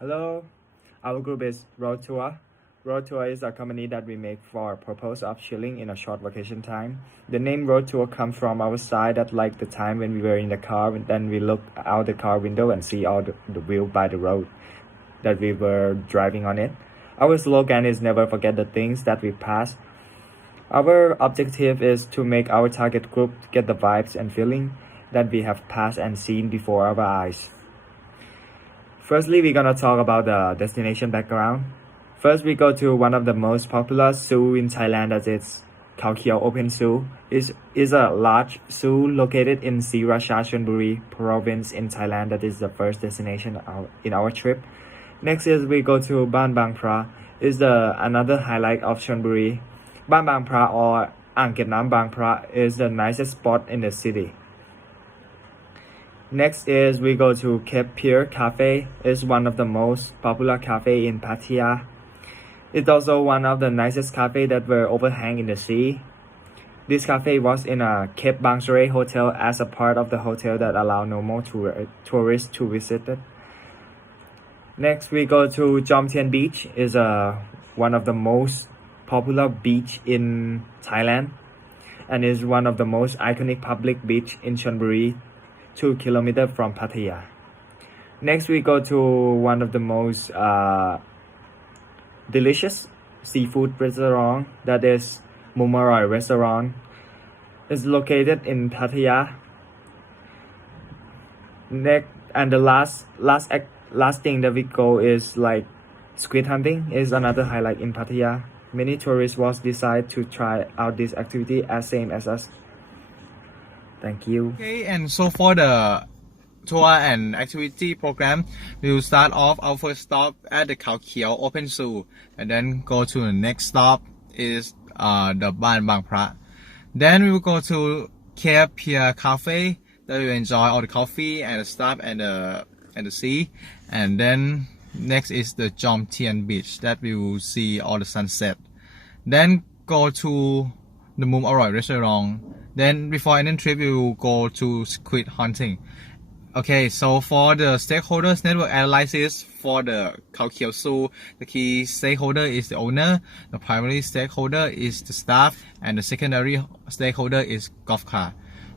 Hello, our group is Road Tour. Road Tour is a company that we make for purpose of chilling in a short vacation time. The name Road Tour comes from our side that like the time when we were in the car and then we look out the car window and see all the view by the road that we were driving on it. Our slogan is never forget the things that we pass. Our objective is to make our target group get the vibes and feeling that we have passed and seen before our eyes. Firstly, we're gonna talk about the destination background. First, we go to one of the most popular zoo in Thailand, that is Khao Kiao Open Zoo. Is a large zoo located in Sriracha, Chonburi province in Thailand. That is the first destination in our trip. Next is we go to Ban Bang Phra. Is the another highlight of Chonburi. Ban Bang Phra or Ang Ket Nam Bang Phra is the nicest spot in the city. Next is we go to Cape Pier Cafe. It's one of the most popular cafe in Pattaya. It's also one of the nicest cafe that were overhang in the sea. This cafe was in a Cape Bang Saray hotel as a part of the hotel that allow normal tourists to visit it. Next we go to Jom Tien Beach. Is one of the most popular beach in Thailand and is one of the most iconic public beach in Chonburi, 2 kilometers from Pattaya. Next we go to one of the most delicious seafood restaurant, that is Mumaroy restaurant. It's located in Pattaya. Next and the last thing that we go is like squid hunting is another highlight in Pattaya. Many tourists was decide to try out this activity as same as us. Thank you. Okay, and so for the tour and activity program, we will start off our first stop at the Khao Kiao Open Zoo, and then go to the next stop is the Ban Bang Phra. Then we will go to Cape Pier Cafe, that we will enjoy all the coffee and the stuff and the sea. And then next is the Jom Tien Beach, that we will see all the sunset. Then go to the Mum Aroy restaurant. Then before ending trip, we will go to squid hunting. Okay, so for the stakeholders network analysis for the Khao Kiao Zoo, the key stakeholder is the owner, the primary stakeholder is the staff, and the secondary stakeholder is golf cart.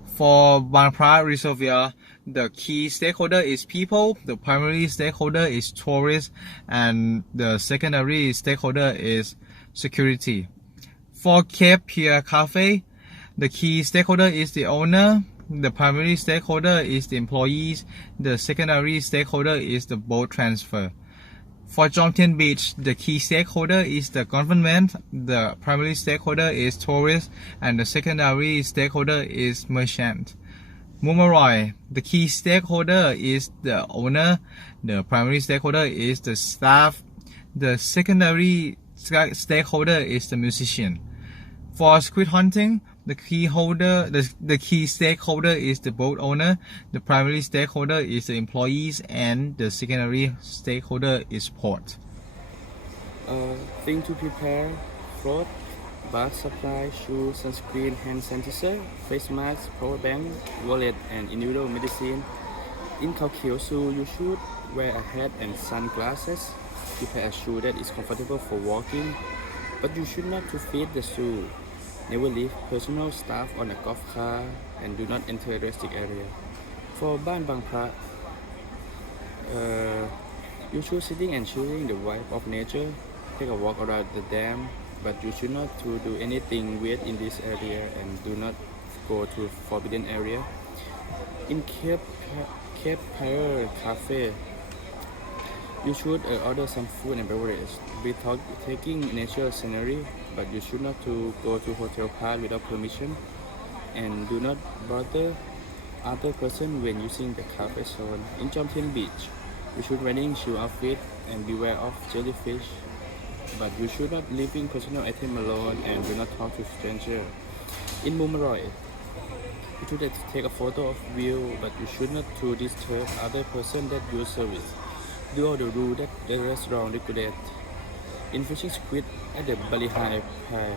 For Bang Phra Reservoir, the key stakeholder is people, the primary stakeholder is tourists, and the secondary stakeholder is security. For Cape Pier Cafe, the key stakeholder is the owner, the primary stakeholder is the employees, the secondary stakeholder is the boat transfer. For Jom Tien Beach, the key stakeholder is the government, the primary stakeholder is tourists, and the secondary stakeholder is merchant. Mumaroy, the key stakeholder is the owner, the primary stakeholder is the staff, the secondary stakeholder is the musician. For squid hunting, the key stakeholder is the boat owner, the primary stakeholder is the employees, and the secondary stakeholder is port. Thing to prepare: clothes, bath supply, shoes, sunscreen, hand sanitizer, face mask, power bank, wallet, and individual medicine. In Khao Kiao Zoo, you should wear a hat and sunglasses. Prepare a shoe that is comfortable for walking, but you should not to feed the zoo. Never leave personal stuff on a golf cart and do not enter a restricted area. For Ban Bang Phra, you should sitting and chilling the vibe of nature. Take a walk around the dam, but you should not to do anything weird in this area and do not go to forbidden area. In Cape Pier Cafe, you should order some food and beverage. Be taking natural scenery, but you should not to go to hotel part without permission, and do not bother other person when using the cafe zone. In Jom Tien Beach, you should wearing shoe outfit and beware of jellyfish, but you should not leaving personal item alone and do not talk to stranger. In Mumaroy, you should take a photo of view, but you should not to disturb other person that use service. Do all the rule that the restaurant regulate. In fishing squid at the Bali High Pier,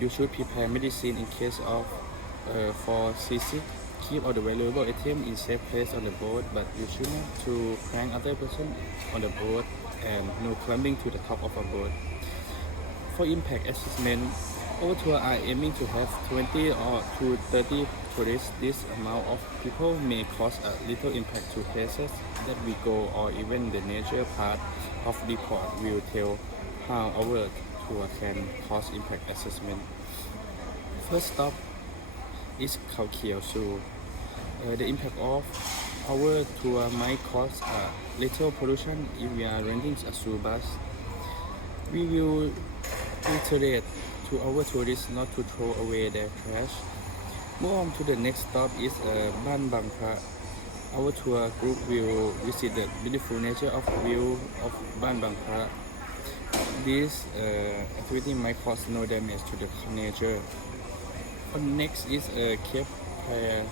you should prepare medicine in case of for seasick. keep all the valuable items in safe place on the boat, but you should not to prank other person on the boat and no climbing to the top of a boat. For impact assessment, our tour are aiming to have 20 or to 30 tourists. This amount of people may cause a little impact to places that we go, or even the nature part of the report will tell how our tour can cause impact assessment. First stop is Khao Kiao Zoo. The impact of our tour might cause a little pollution if we are renting a zoo bus. We will reiterate to our tourists not to throw away their trash. Move on to the next stop is Ban Bang Phra. Our tour group will visit the beautiful nature of view of Ban Bang Phra. This activity might cause no damage to the nature. Next is Cape Praia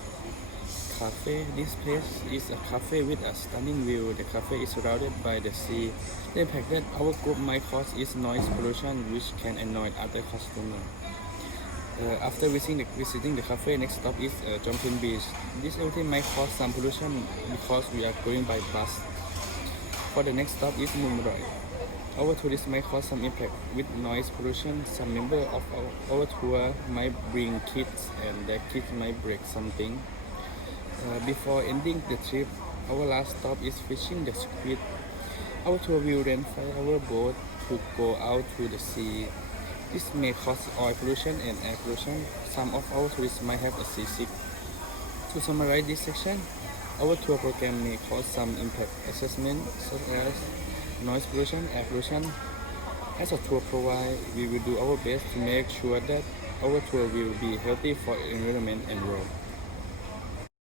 Cafe. This place is a cafe with a stunning view. The cafe is surrounded by the sea. The impact that our group might cause is noise pollution, which can annoy other customers. After visiting the cafe, next stop is Jomtien Beach. This activity might cause some pollution because we are going by bus. For the next stop is Mumbai. Our tourists might cause some impact with noise pollution. Some members of our tour might bring kids and their kids might break something. Before ending the trip, our last stop is fishing the squid. Our tour will then fly our boat to go out to the sea. This may cause oil pollution and air pollution. Some of our tourists might have a seasick. To summarize this section, our tour program may cause some impact assessment such as noise pollution, air pollution. As a tour provider, we will do our best to make sure that our tour will be healthy for environment and world.